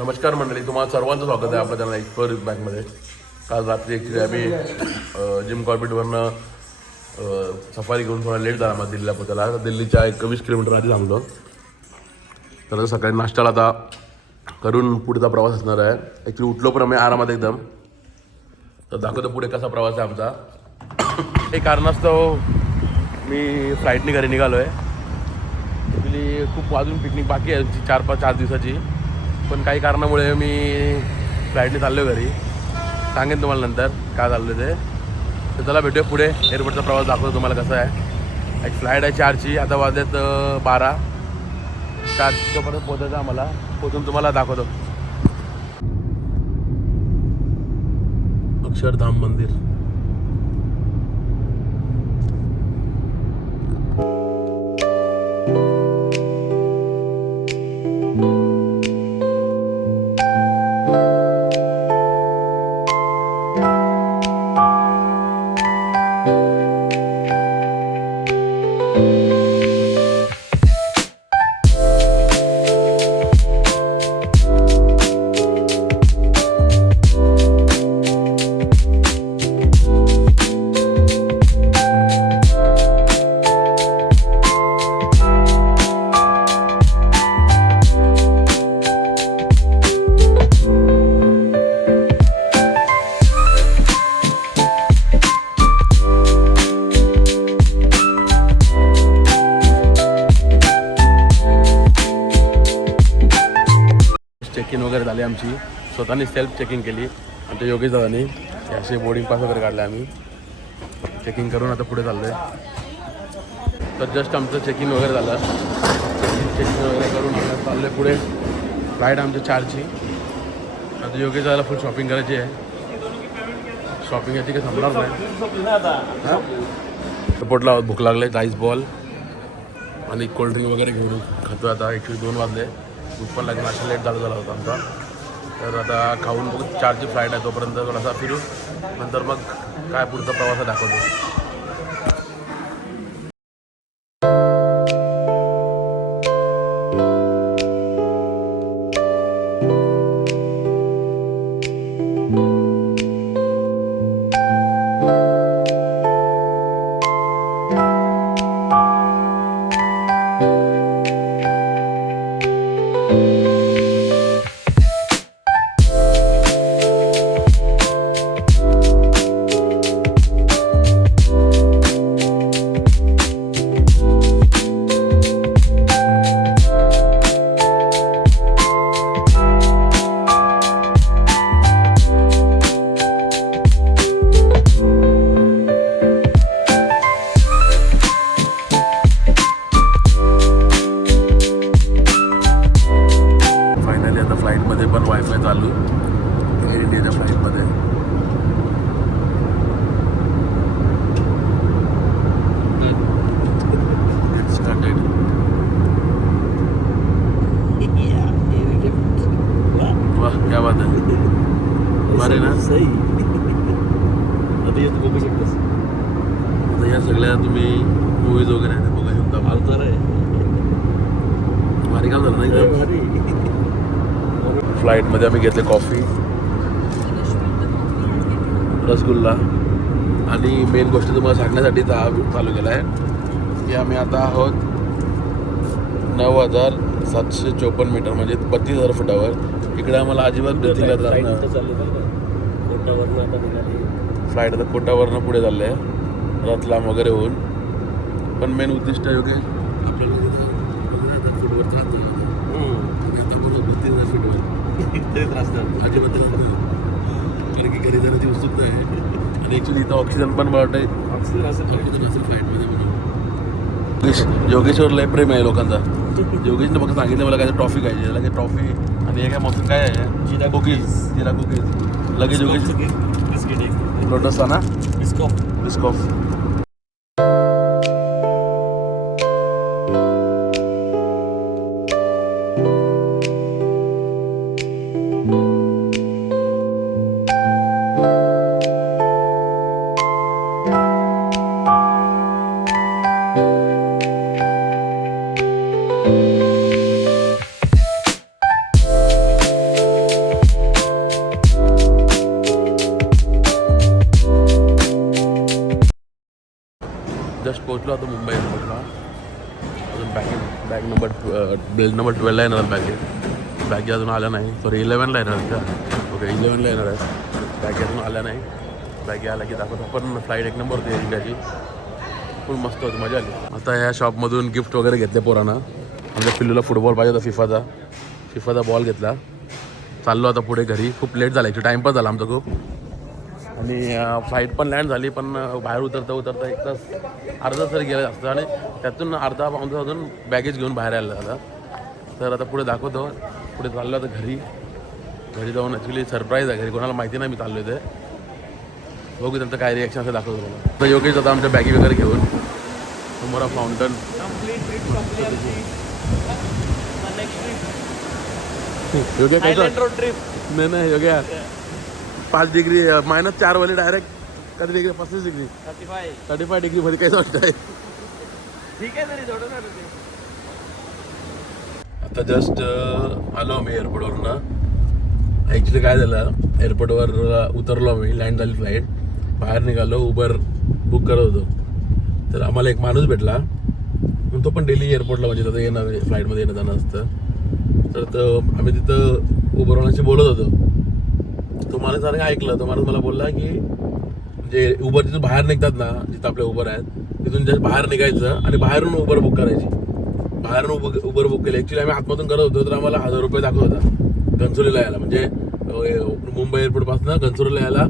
नमस्कार मंडळी, तुम्हाला सर्वांचं स्वागत आहे आपल्या चॅनल एक्सप्लोर बँकमध्ये. काल रात्री ॲक्च्युली आम्ही जिम कॉर्बेटवरनं सफारी घेऊन थोडा लेट झाला मला दिल्लीला पोचायला. दिल्लीच्या 21 किलोमीटर आधी थांबलो. तर सकाळी नाश्त्याला आता करून पुढचा प्रवास असणार आहे. ॲक्च्युली उठलो पण आम्ही आरामात एकदम. तर दाखवतो पुढे कसा प्रवास आहे आमचा. एक कारणास्तव मी फ्लाईटने घरी निघालो आहे. ॲक्च्युली खूप अजून पिकनिक बाकी आहे 4 दिवसाची, पण काही कारणामुळे मी फ्लाईटने चाललो घरी. सांगेन तुम्हाला नंतर काय चाललं ते. तर चला भेटूया पुढे. एअरपोर्टचा प्रवास दाखवतो तुम्हाला कसा आहे. एक फ्लाईट आहे 4ची, आता वाजत 12. 4पर्यंत पोहोचायचं आम्हाला. पोहोचून तुम्हाला दाखवतो अक्षरधाम मंदिर. चेकिंग वगैरे झाली आमची. स्वतःनी सेल्फ चेकिंग केली आमच्या योगेश दादानी. असे बोर्डिंग पास वगैरे काढले आम्ही. चेकिंग करून आता पुढे चाललो आहे. तर जस्ट आमचं चेकिंग वगैरे झालं. चेकिंग वगैरे करून चाललं आहे पुढे. फ्लाईट आमच्या 4ची. आता योगेश दादाला फुल शॉपिंग करायची आहे. शॉपिंग याची काही संपणार नाही. एअरपोर्टला भूक लागले. राईस बॉल आणि कोल्ड्रिंक वगैरे घेऊन खातो आता. ॲक्च्युली 2 वाजले. भूक पण लागेल. अशा लेट झाला होता आमचा. तर आता खाऊन बघू. 4ची फ्लाईट आहे, तोपर्यंत थोडासा फिरू. नंतर मग काय पुढचा प्रवास दाखवतो. फ्लाईटमध्ये पण वायफाय चालू एअर इंडियाच्या फ्लाईटमध्ये. वाह क्या बात आहे. बरे ना. सही. आता येत बघू शकतोस. आता या सगळ्या तुम्ही मूवीज वगैरे आहे बघू शकता. फालतर आहे. भारी काम झालं नाही का. भारी. फ्लाईटमध्ये आम्ही घेतले कॉफी, रसगुल्ला आणि मेन गोष्ट तुम्हाला सांगण्यासाठी हा चालू केला आहे की आम्ही आता आहोत 9,754 मीटर म्हणजे 32,000 फुटावर. इकडे आम्हाला अजिबात ब्रेथिंग फ्लाईट आता कोटावरनं पुढे चाललं आहे रतलाम वगैरे होऊन. पण मेन उद्दिष्ट आहे की आपल्याला फुटवर त्रास झाला आता आपण 32,000 फीटवर अजिबात कारण की घरी जाण्याची उत्सुकता आहे. आणि ॲक्च्युली इथं ऑक्सिजन पण मला वाटतं ऑक्सिजन असेल फ्लाईटमध्ये म्हणून. योगेश्वर लय प्रेम आहे लोकांचा. योगेशने फक्त सांगितलं मला काय ट्रॉफी खायची. त्याला काही ट्रॉफी आणि हे काय मौसम काय आहे जिरा कुकीज लगेच योगेश लोटस ना बिस्कॉफ. पोहोचलो होतो मुंबई एअरपोर्टला. अजून बॅग नंबर 12ला येणार बॅगी अजून आल्या नाही. सॉरी 11ला येणार का? ओके 11ला येणार आहे. बॅगी अजून आल्या नाही. बॅगी आल्या की दाखवतो. पण फ्लाईट एक नंबर होती इंडियाची. फुल मस्त होती, मजा आली. आता ह्या शॉपमधून गिफ्ट वगैरे घेतले पोरांना. आमच्या पिल्लूला फुटबॉल पाहिजे होता, फिफाचा बॉल घेतला. चाललो आता पुढे घरी. खूप लेट झाला, ॲक्च्युली टाईमपास झाला आमचा खूप. आणि फ्लाईट पण लँड झाली, पण बाहेर उतरता एक तास अर्धा तरी गेला असतं. आणि त्यातून अर्धा पाऊण तास अजून बॅगेज घेऊन बाहेर आला आता. तर आता पुढे दाखवतो. पुढे चाललो आता घरी जाऊन. ॲक्च्युली सरप्राईज आहे, घरी कोणाला माहिती नाही मी चाललो आहे ते. बघू त्यांचं काय रिॲक्शन असं दाखवतो मला. तर योगेश आता आमच्या बॅगी वगैरे घेऊन समोर फाउंटन. योग्य काय नाही योग्य 5 डिग्री -4 वाली डायरेक्ट कधी डिग्री 35 डिग्री 35 डिग्री मध्ये काय वाटत आहे. ठीक आहे तरी थोडं. आता जस्ट आलो मी एअरपोर्टवरनं. ॲक्च्युली काय झालं, एअरपोर्टवर उतरलो मी, लँड झाली फ्लाईट. बाहेर निघालो, उबर बुक करत होतो. तर आम्हाला एक माणूस भेटला. तो पण डेली एअरपोर्टला म्हणजे तिथं येणार, फ्लाईटमध्ये येणं जाणं असतं. तर आम्ही तिथं उबरवाल्यांशी बोलत होतो. तो माणूस आणि ऐकलं. तो माणूस मला बोलला की जे उबर तिथून बाहेर निघतात ना, जिथं आपले उबर आहेत तिथून जस्ट बाहेर निघायचं आणि बाहेरून उबर बुक करायची. बाहेरून उबर बुक केली. ॲक्च्युली आम्ही आतमधून करत होतो. तर आम्हाला 1000 रुपये दाखवत होता गणचोलीला यायला. म्हणजे मुंबई एअरपोर्टपासून गणचोलीला यायला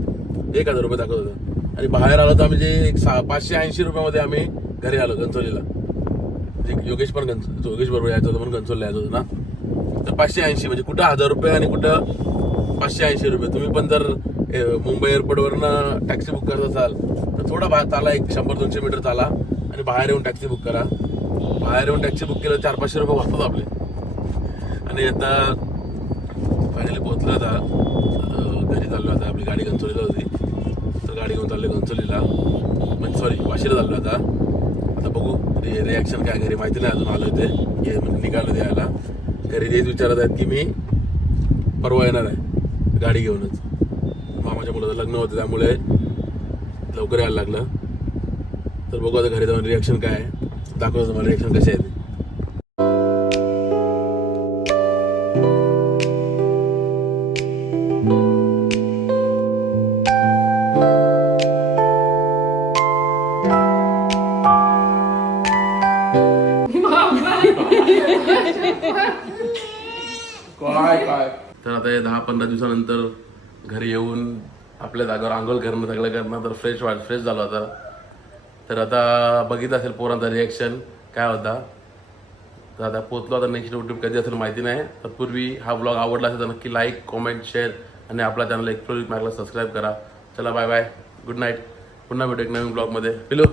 1000 रुपये दाखवत होता. आणि बाहेर आलो तर आम्ही जे 580 रुपयामध्ये आम्ही घरी आलो गणचोलीला. म्हणजे योगेश बरोबर यायचं होतं म्हणून गणचोलीला यायचं होतं ना. तर 580 म्हणजे कुठं 1000 रुपये आणि कुठं 580 रुपये. तुम्ही पण जर मुंबई एअरपोर्टवरनं टॅक्सी बुक करत असाल तर थोडा चाला, 100-200 मीटर चाला आणि बाहेर येऊन टॅक्सी बुक करा. बाहेर येऊन टॅक्सी बुक केलं 400-500 रुपये वाचतात आपले. आणि आता फायनली पोहोचलो. आता घरी चाललो. आता आपली गाडी गणचोलीला होती, तर गाडी घेऊन चाललो गणचोलीला. म्हणजे सॉरी वाशीला चाललो आता. आता बघू रिॲक्शन काय. घरी माहिती नाही अजून आलो ते म्हणजे निघालो द्यायला. घरी तेच विचारत आहेत की मी परवा येणार आहे गाडी घेऊनच. मामाच्या मुलाचं लग्न होतं त्यामुळे लवकर यायला लागलं. तर बघू आता घरी जाऊन रिॲक्शन काय आहे, दाखवतो मला रिॲक्शन कशी आहे. काय तर आता 10-15 दिवसानंतर घरी येऊन आपल्या जागेवर आंघोळ करणं सगळं करणं. तर फ्रेश झालो आता. तर आता बघितलं असेल पोरांचा रिॲक्शन काय होता. तर आता पोचलो. आता नेक्स्ट यूट्यूब कधी असेल माहिती नाही. तत्पूर्वी हा ब्लॉग आवडला असेल तर नक्की लाईक, कॉमेंट, शेअर आणि आपला चॅनल एक्सप्लोर विथ मॅगला सबस्क्राईब करा. चला बाय बाय, गुड नाईट. पुन्हा भेटू एक नवीन ब्लॉगमध्ये. पिलो.